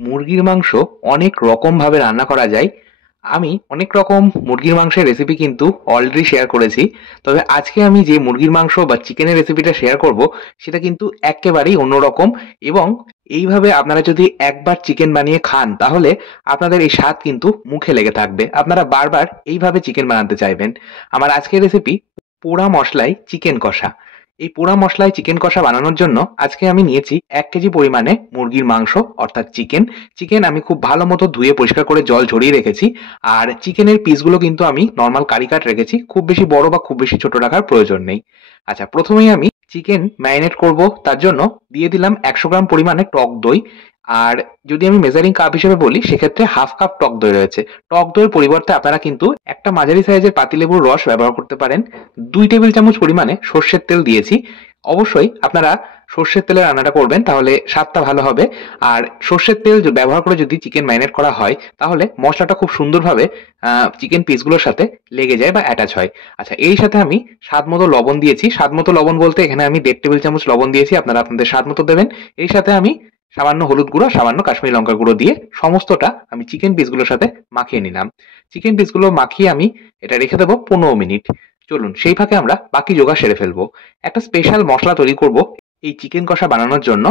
মুরগির মাংস অনেক রকমভাবে রান্না করা যায়। আমি অনেক রকম মুরগির মাংসের রেসিপি কিন্তু অলরেডি শেয়ার করেছি। তবে আজকে আমি যে মুরগির মাংস বা চিকেনের রেসিপিটা শেয়ার করব, সেটা কিন্তু এক্কেবারেই অন্যরকম। এবং এইভাবে আপনারা যদি একবার চিকেন বানিয়ে খান, তাহলে আপনাদের এই স্বাদ কিন্তু মুখে লেগে থাকবে। আপনারা বারবার এইভাবে চিকেন বানাতে চাইবেন। আমার আজকের রেসিপি পোড়া মশলায় চিকেন কষা। এই পোড়া মশলায় চিকেন কষা বানানোর জন্য আজকে আমি নিয়েছি ১ কেজি পরিমাণে মুরগির মাংস অর্থাৎ চিকেন। চিকেন আমি খুব ভালো মতো ধুয়ে পরিষ্কার করে জল ঝরিয়ে রেখেছি। আর চিকেনের পিসগুলো কিন্তু আমি নরমাল কারি কাট রেখেছি। খুব বেশি বড় বা খুব বেশি ছোট রাখার প্রয়োজন নেই। আচ্ছা, প্রথমেই আমি চিকেন ম্যারিনেট করব। তার জন্য দিয়ে দিলাম ১০০ গ্রাম পরিমাণে টক দই। আর যদি আমি মেজারিং কাপ হিসেবে বলি, সেক্ষেত্রে হাফ কাপ টক দই রয়েছে। টক দইয়ের পরিবর্তে আপনারা কিন্তু একটা মাঝারি সাইজের পাতিলেবুর রস ব্যবহার করতে পারেন। ২ টেবিল চামচ পরিমাণে সর্ষের তেল দিয়েছি। অবশ্যই আপনারা সর্ষের তেলে রান্নাটা করবেন, তাহলে স্বাদটা ভালো হবে। আর সর্ষের তেল ব্যবহার করে যদি চিকেন ম্যারিনেট করা হয়, তাহলে মশলাটা খুব সুন্দরভাবে চিকেন পিসগুলোর সাথে লেগে যায় বা অ্যাটাচ হয়। আচ্ছা, এই সাথে আমি স্বাদ মতো লবণ দিয়েছি। স্বাদ মতো লবণ বলতে এখানে আমি ১.৫ টেবিল চামচ লবণ দিয়েছি, আপনারা আপনাদের স্বাদ মতো দেবেন। এই সাথে আমি সামান্য হলুদ গুঁড়ো, সামান্য কাশ্মীরি লঙ্কা গুঁড়ো দিয়ে সমস্তটা আমি চিকেন পিসগুলোর সাথে মাখিয়ে নিলাম। চিকেন পিসগুলো মাখিয়ে আমি এটা রেখে দেবো ১৫ মিনিট। চলুন সেই ফাঁকে আমরা বাকি জোগাড় সেরে ফেলবো। একটা স্পেশাল মশলা তৈরি করব এই চিকেন কষা বানানোর জন্য।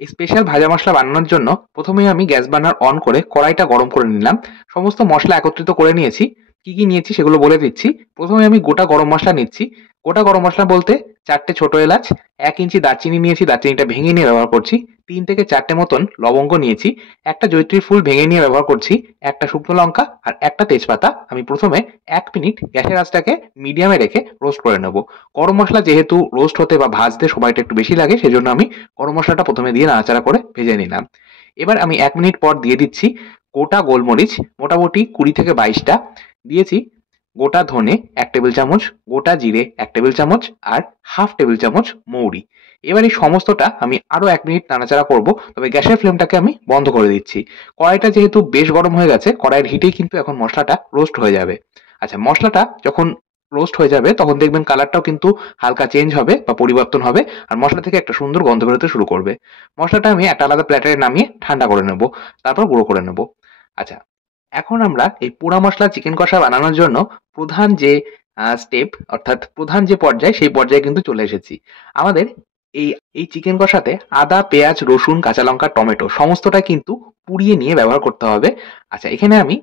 এই স্পেশাল ভাজা মশলা বানানোর জন্য প্রথমেই আমি গ্যাস বার্নার অন করে কড়াইটা গরম করে নিলাম। সমস্ত মশলা একত্রিত করে নিয়েছি। কি কি নিয়েছি সেগুলো বলে দিচ্ছি। প্রথমে আমি গোটা গরম মশলা নিচ্ছি। গোটা গরম মশলা বলতে ৪টে ছোট এলাচ, ১ ইঞ্চি দারচিনি নিয়েছি, দারচিনিটা ভেঙে নিয়ে ব্যবহার করছি। ৩ থেকে ৪টে মতন লবঙ্গ নিয়েছি। একটা জয়িত্রীর ফুল ভেঙে নিয়ে ব্যবহার করছি। একটা শুকনো লঙ্কা আর একটা তেজপাতা আমি প্রথমে ১ মিনিট গ্যাসের আঁচটাকে মিডিয়ামে রেখে রোস্ট করে নেব। গরম মসলা যেহেতু রোস্ট হতে বা ভাজতে সময়টা একটু বেশি লাগে, সেজন্য আমি গরম মসলাটা প্রথমে দিয়ে নাড়াচাড়া করে ভেজে নিলাম। এবার আমি ১ মিনিট পর দিয়ে দিচ্ছি গোটা গোলমরিচ, মোটামুটি ২০ থেকে ২২টা দিয়েছি। গোটা ধনে ১ টেবিল চামচ, গোটা জিরে ১ টেবিল চামচ আর হাফ টেবিল চামচ মৌরি। এবার এই সমস্তটা আমি আরো ১ মিনিট নাড়াচাড়া করব। তবে গ্যাসের ফ্লেমটাকে আমি বন্ধ করে দিচ্ছি। কড়াইটা যেহেতু বেশ গরম হয়ে গেছে, কড়াইয়ের হিটেই কিন্তু এখন মশলাটা রোস্ট হয়ে যাবে। আচ্ছা, মশলাটা যখন রোস্ট হয়ে যাবে, তখন দেখবেন কালারটাও কিন্তু হালকা চেঞ্জ হবে বা পরিবর্তন হবে। আর মশলা থেকে একটা সুন্দর গন্ধ বেরোতে শুরু করবে। মশলাটা আমি একটা আলাদা প্ল্যাটারে নামিয়ে ঠান্ডা করে নেব, তারপর গুঁড়ো করে নেব। আচ্ছা, এখন আমরা এই পোড়া মশলা চিকেন কষা বানানোর জন্য প্রধান যে স্টেপ, অর্থাৎ প্রধান যে পর্যায়, সেই পর্যায়ে কিন্তু চলে এসেছি। আমাদের এই এই চিকেন কষাতে আদা, পেঁয়াজ, রসুন, কাঁচা লঙ্কা, টমেটো সমস্তটা কিন্তু পুড়িয়ে নিয়ে ব্যবহার করতে হবে। আচ্ছা, এখানে আমি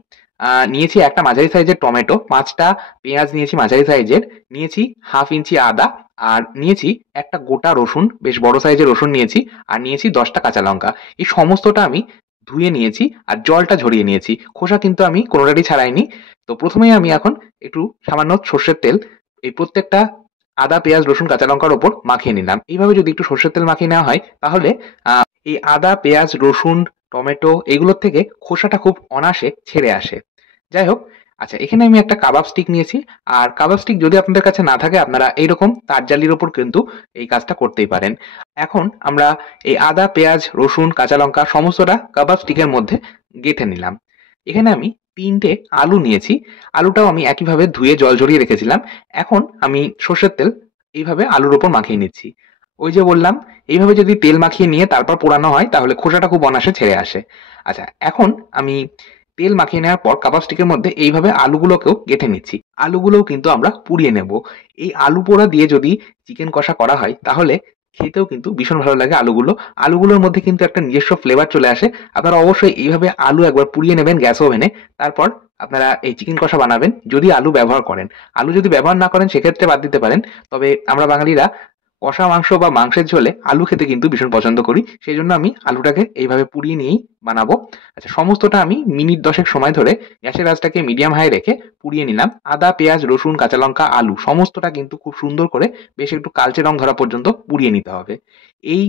নিয়েছি একটা মাঝারি সাইজের টমেটো, ৫টা পেঁয়াজ নিয়েছি মাঝারি সাইজের, নিয়েছি হাফ ইঞ্চি আদা, আর নিয়েছি একটা গোটা রসুন, বেশ বড় সাইজের রসুন নিয়েছি, আর নিয়েছি ১০টা কাঁচা লঙ্কা। এই সমস্তটা আমি ধুয়ে নিয়েছি আর জলটা ঝরিয়ে নিয়েছি। খোসা কিন্তু আমি কোনোটারই ছাড়াইনি। তো প্রথমেই আমি এখন একটু সামান্য সর্ষের তেল এই প্রত্যেকটা আদা, পেঁয়াজ, রসুন, কাঁচা লঙ্কার উপর মাখিয়ে নিলাম। এইভাবে যদি একটু সর্ষের তেল মাখিয়ে নেওয়া হয়, তাহলে এই আদা, পেঁয়াজ, রসুন, টমেটো এগুলোর থেকে খোসাটা খুব অনায়াসে ছেড়ে আসে। যাই হোক, আচ্ছা, এখানে আমি একটা কাবাব স্টিক নিয়েছি। আর কাবাব স্টিক যদি আপনাদের কাছে না থাকে, আপনারা এইরকম তারজালির ওপর কিন্তু এই কাজটা করতেই পারেন। এখন আমরা এই আদা, পেঁয়াজ, রসুন, কাঁচা লঙ্কা সমস্তটা কাবাব স্টিকের মধ্যে গেঁথে নিলাম। এখানে আমি ৩টে আলু নিয়েছি। আলুটাও আমি একইভাবে ধুয়ে জল ঝরিয়ে রেখেছিলাম। এখন আমি সর্ষের তেল এইভাবে আলুর উপর মাখিয়ে নিচ্ছি। ওই যে বললাম, এইভাবে যদি তেল মাখিয়ে নিয়ে তারপর পোড়ানো হয়, তাহলে খোসাটা খুব অনায়াসে ছেড়ে আসে। আচ্ছা, এখন আমি তেল মাখিয়ে নেওয়ার পর কাবাব স্টিকের মধ্যে এইভাবে আলুগুলোকেও গেঁথে নিচ্ছি। আলুগুলোও কিন্তু আমরা পুড়িয়ে নেব। এই আলু পোড়া দিয়ে যদি চিকেন কষা করা হয়, তাহলে খেতেও কিন্তু ভীষণ ভালো লাগে। আলুগুলোর মধ্যে কিন্তু একটা নিজস্ব ফ্লেভার চলে আসে। আপনারা অবশ্যই এইভাবে আলু একবার পুড়িয়ে নেবেন গ্যাস ওভেনে। তারপর আপনারা এই চিকেন কষা বানাবেন, যদি আলু ব্যবহার করেন। আলু যদি ব্যবহার না করেন, সেক্ষেত্রে বাদ দিতে পারেন। তবে আমরা বাঙালিরা কষা মাংস বা মাংসের ঝোলে আলু খেতে কিন্তু ভীষণ পছন্দ করি। সেজন্য আমি আলুটাকে এইভাবে পুড়িয়ে নিয়েই বানাবো। আচ্ছা, সমস্তটা আমি মিনিট ১০ সময় ধরে গ্যাসের আঁচটাকে মিডিয়াম হাই রেখে পুড়িয়ে নিলাম। আদা, পেঁয়াজ, রসুন, কাঁচা লঙ্কা, আলু সমস্তটা কিন্তু খুব সুন্দর করে বেশ একটু কালচে রং ধরা পর্যন্ত পুড়িয়ে নিতে হবে। এই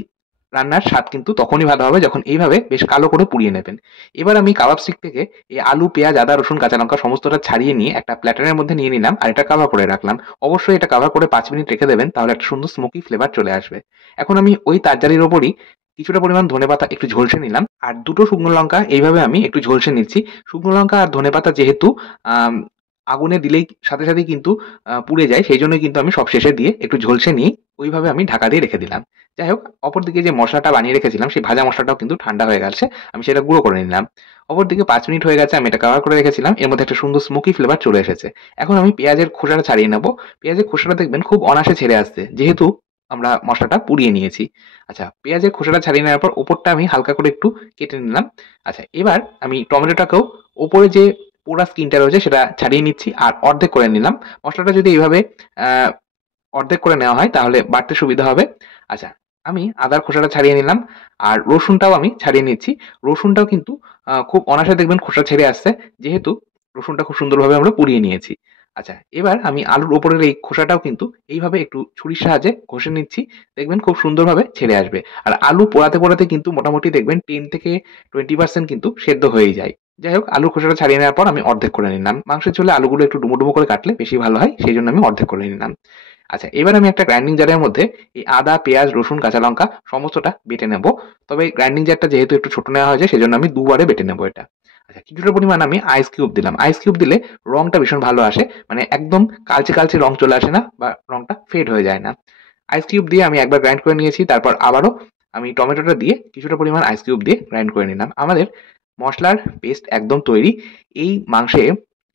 রান্নার স্বাদ কিন্তু তখনই ভালো হবে, যখন এইভাবে বেশ কালো করে পুড়িয়ে নেবেন। এবার আমি কাবাব স্টিক থেকে এই আলু, পেঁয়াজ, আদা, রসুন, কাঁচা লঙ্কা সমস্তটা ছাড়িয়ে নিয়ে একটা প্ল্যাটারের মধ্যে নিয়ে নিলাম, আর এটা কভার করে রাখলাম। অবশ্যই এটা কভার করে ৫ মিনিট রেখে দেবেন, তাহলে একটা সুন্দর স্মোকি ফ্লেভার চলে আসবে। এখন আমি ওই তারজালির ওপরই কিছুটা পরিমাণ ধনেপাতা একটু ঝলসে নিলাম, আর ২টো শুকনো লঙ্কা এইভাবে আমি একটু ঝলসে নিচ্ছি। শুকনো লঙ্কা আর ধনেপাতা যেহেতু আম আগুনে দিলেই সাথে সাথেই কিন্তু পুড়ে যায়, সেই জন্যই কিন্তু আমি সব শেষে দিয়ে একটু ঝলসে নিয়ে ওইভাবে আমি ঢাকা দিয়ে রেখে দিলাম। যাই হোক, অপরদিকে যে মশলাটা বানিয়ে রেখেছিলাম সেই ভাজা মশলাটাও কিন্তু ঠান্ডা হয়ে গেছে, আমি সেটা গুঁড়ো করে নিলাম। অপরদিকে ৫ মিনিট হয়ে গেছে, আমি এটা কভার করে রেখেছিলাম, এর মধ্যে একটা সুন্দর স্মোকি ফ্লেভার চলে এসেছে। এখন আমি পেঁয়াজের খোসাটা ছাড়িয়ে নেব। পেঁয়াজের খোসাটা দেখবেন খুব অনায়াসে ছেড়ে আসছে, যেহেতু আমরা মশলাটা পুড়িয়ে নিয়েছি। আচ্ছা, পেঁয়াজের খোসাটা ছাড়িয়ে নেওয়ার পর ওপরটা আমি হালকা করে একটু কেটে নিলাম। আচ্ছা, এবার আমি টমেটোটাকেও ওপরে যে পোড়া স্কিনটা রয়েছে সেটা ছাড়িয়ে নিচ্ছি আর অর্ধেক করে নিলাম। মশলাটা যদি এইভাবে আহ অর্ধেক করে নেওয়া হয় তাহলে বাড়তে সুবিধা হবে। আচ্ছা, আমি আদার খোসাটা ছাড়িয়ে নিলাম আর রসুনটাও আমি ছাড়িয়ে নিচ্ছি। রসুনটাও কিন্তু খুব অনায়াসে দেখবেন খোসা ছেড়ে আসছে, যেহেতু রসুনটা খুব সুন্দরভাবে আমরা পুড়িয়ে নিয়েছি। আচ্ছা, এবার আমি আলুর ওপরের এই খোসাটাও কিন্তু এইভাবে একটু ছুরির সাহায্যে ঘষে নিচ্ছি, দেখবেন খুব সুন্দরভাবে ছেড়ে আসবে। আর আলু পোড়াতে পোড়াতে কিন্তু মোটামুটি দেখবেন 10 থেকে 20% কিন্তু সেদ্ধ হয়েই যায়। যাই হোক, আলুর খোসাটা ছাড়িয়ে নেওয়ার পর আমি অর্ধেক করে নিলাম। মাংসের ঝোলে আলুগুলো একটু ডুমো ডুমো করে কাটলে বেশি ভালো হয়, সেই জন্য আমি অর্ধেক করে নিলাম। আচ্ছা, এবার আমি একটা গ্রাইন্ডিং জারের মধ্যে এই আদা, পেঁয়াজ, রসুন, কাঁচা লঙ্কা সমস্তটা বেটে নেব। তবে গ্রাইন্ডিং জারটা যেহেতু একটু ছোট নেওয়া হয়েছে সেজন্য আমি দুবারে বেটে নেব এটা। আচ্ছা, কিছুটা পরিমাণ আমি আইস কিউব দিলাম। আইস কিউব দিলে রংটা ভীষণ ভালো আসে, মানে একদম কালচে কালচে রং চলে আসে না বা রংটা ফেড হয়ে যায় না। আইস কিউব দিয়ে আমি একবার গ্রাইন্ড করে নিয়েছি, তারপর আবারও আমি টমেটোটা দিয়ে কিছুটা পরিমাণ আইস কিউব দিয়ে গ্রাইন্ড করে নিলাম। আমাদের মশলার পেস্ট একদম তৈরি। এই মাংসে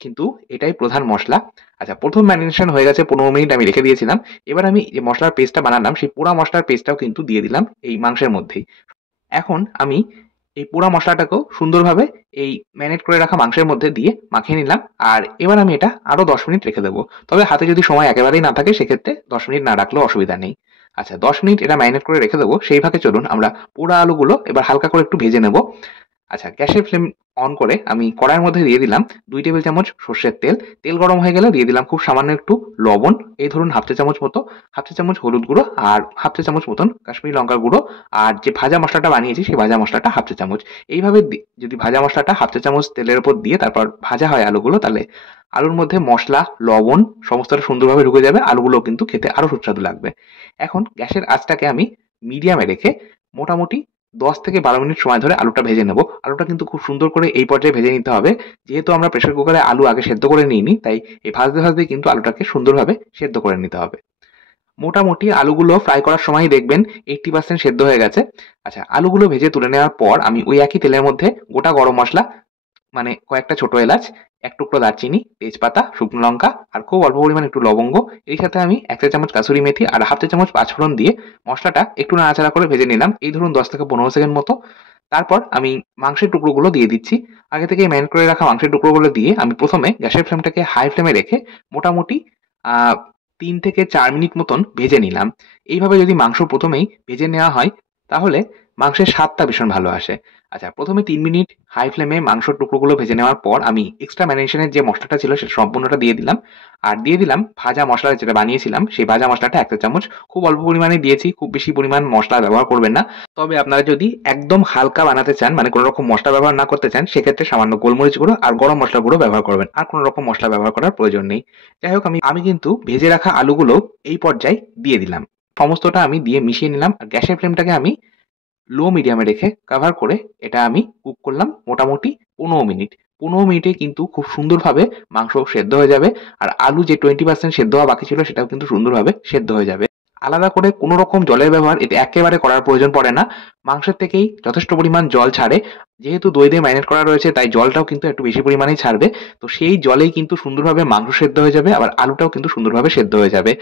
কিন্তু এটাই প্রধান মশলা। আচ্ছা, ১ম ম্যারিনেশন হয়ে গেছে, ১৫ মিনিট আমি রেখে দিয়েছিলাম। এবার আমি যে মশলার পেস্টটা বানালাম সেই পোড়া মশলার পেস্টটাও কিন্তু দিয়ে দিলাম এই মাংসের মধ্যেই। এখন আমি এই পোড়া মশলাটাকেও সুন্দরভাবে এই ম্যারিনেট করে রাখা মাংসের মধ্যে দিয়ে মাখিয়ে নিলাম। আর এবার আমি এটা আরো ১০ মিনিট রেখে দেবো। তবে হাতে যদি সময় একেবারেই না থাকে সেক্ষেত্রে ১০ মিনিট না রাখলেও অসুবিধা নেই। আচ্ছা, ১০ মিনিট এটা ম্যারিনেট করে রেখে দেবো। সেই ফাঁকে চলুন আমরা পোড়া আলুগুলো এবার হালকা করে একটু ভেজে নেব। আচ্ছা, গ্যাসের ফ্লেম অন করে আমি কড়াইয়ের মধ্যে দিয়ে দিলাম ২ টেবিল চামচ সর্ষের তেল। তেল গরম হয়ে গেলে দিয়ে দিলাম খুব সামান্য একটু লবণ, এই ধরুন হাফ চা চামচ মতো, হাফ চা চামচ হলুদ গুঁড়ো আর হাফ চা চামচ মতন কাশ্মীরি লঙ্কার গুঁড়ো, আর যে ভাজা মশলাটা বানিয়েছি সেই ভাজা মশলাটা হাফ চা চামচ। এইভাবে যদি ভাজা মশলাটা হাফ চা চামচ তেলের উপর দিয়ে তারপর ভাজা হয় আলুগুলো, তাহলে আলুর মধ্যে মশলা, লবণ সমস্তটা সুন্দরভাবে ঢুকে যাবে, আলুগুলো কিন্তু খেতে আরো সুস্বাদু লাগবে। এখন গ্যাসের আঁচটাকে আমি মিডিয়ামে রেখে মোটামুটি ১০ থেকে ১২ মিনিট সময় ধরে আলুটা ভেজে নেব। আলুটা কিন্তু খুব সুন্দর করে এই পর্যায়ে ভেজে নিতে হবে। যেহেতু আমরা প্রেসার কুকারে আলু আগে সেদ্ধ করে নিইনি, তাই এই ভাজতে ভাজতে কিন্তু আলুটাকে সুন্দরভাবে সেদ্ধ করে নিতে হবে। মোটামুটি আলুগুলো ফ্রাই করার সময়ই দেখবেন 80% সেদ্ধ হয়ে গেছে। আচ্ছা, আলুগুলো ভেজে তুলে নেওয়ার পর আমি ওই একই তেলের মধ্যে গোটা গরম মসলা, মানে কয়েকটা ছোট এলাচ, ১ টুকরো দারচিনি, তেজপাতা, শুকনো লঙ্কা আর খুব অল্প পরিমাণে একটু লবঙ্গ, এর সাথে আমি ১ চা চামচ কাসুরি মেথি আর হাফ চা চামচ পাঁচফোড়ন দিয়ে মসলাটা একটু নাড়াচাড়া করে ভেজে নিলাম, এই ধরুন ১০ থেকে ১৫ সেকেন্ড মতো। তারপর আমি মাংসের টুকরোগুলো দিয়ে দিচ্ছি। আগে থেকে ম্যারিনেট করে রাখা মাংসের টুকরোগুলো দিয়ে আমি প্রথমে গ্যাসের ফ্লেমটাকে হাই ফ্লেমে রেখে মোটামুটি আ ৩ থেকে ৪ মিনিট মতন ভেজে নিলাম। এইভাবে যদি মাংস প্রথমেই ভেজে নেওয়া হয় তাহলে মাংসের স্বাদটা ভীষণ ভালো আসে। আচ্ছা, ১ম এ ৩ মিনিট হাই ফ্লেমে মাংসর টুকরোগুলো ভেজে নেওয়ার পর আমি এক্সট্রা ম্যারিনেশনের যে মসলাটা ছিল সেটা সম্পূর্ণটা দিয়ে দিলাম। আর দিয়ে দিলাম ভাজা মসলা যেটা বানিয়েছিলাম সেই ভাজা মসলাটা ১ চা চামচ। খুব অল্প পরিমাণে দিয়েছি, খুব বেশি পরিমাণ মসলা ব্যবহার করবেন না। তবে আপনারা যদি একদম হালকা বানাতে চান, মানে কোনো রকম মসলা ব্যবহার না করতে চান, সেক্ষেত্রে সামান্য গোলমরিচ গুঁড়ো আর গরম মসলা গুঁড়ো ব্যবহার করবেন। আর কোনো রকম মসলা ব্যবহার করার প্রয়োজন নেই। যাই হোক, আমি কিন্তু ভেজে রাখা আলুগুলো এই পর্যায়ে দিয়ে দিলাম। সমস্তটা আমি দিয়ে মিশিয়ে নিলাম আর গ্যাসের ফ্লেমটাকে আমি লো মিডিয়ামে রেখে কভার করে এটা আমি কুক করলাম মোটামুটি ১৫ মিনিট। ১৫ মিনিটে কিন্তু খুব সুন্দরভাবে মাংস সেদ্ধ হয়ে যাবে আর আলু যে 20% সেদ্ধ হওয়া বাকি ছিল সেটাও কিন্তু সুন্দরভাবে সেদ্ধ হয়ে যাবে। আলাদা করে কোনো রকম জলের ব্যবহার এতে একেবারে করার প্রয়োজন পড়ে না। মাংসের থেকেই যথেষ্ট পরিমাণ জল ছাড়ে। যেহেতু দই দিয়ে ম্যারিনেট করা রয়েছে তাই জলটাও কিন্তু একটু বেশি পরিমাণেই ছাড়বে। তো সেই জলেই কিন্তু সুন্দরভাবে মাংস সেদ্ধ হয়ে যাবে, আবার আলুটাও কিন্তু সুন্দরভাবে সেদ্ধ হয়ে যাবে।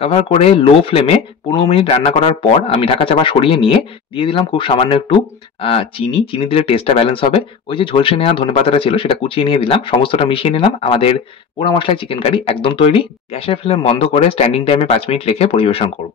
কভার করে লো ফ্লেমে ১৫ মিনিট রান্না করার পর আমি ঢাকা চাপা সরিয়ে নিয়ে দিয়ে দিলাম খুব সামান্য একটু চিনি। চিনি দিলে টেস্টটা ব্যালেন্স হবে। ওই যে ঝলসে নেওয়া ধনেপাতাটা ছিল সেটা কুচিয়ে নিয়ে দিলাম। সমস্তটা মিশিয়ে নিলাম। আমাদের পোড়া মশলায় চিকেন কারি একদম তৈরি। গ্যাসের ফ্লেম বন্ধ করে স্ট্যান্ডিং টাইমে ৫ মিনিট রেখে পরিবেশন করব।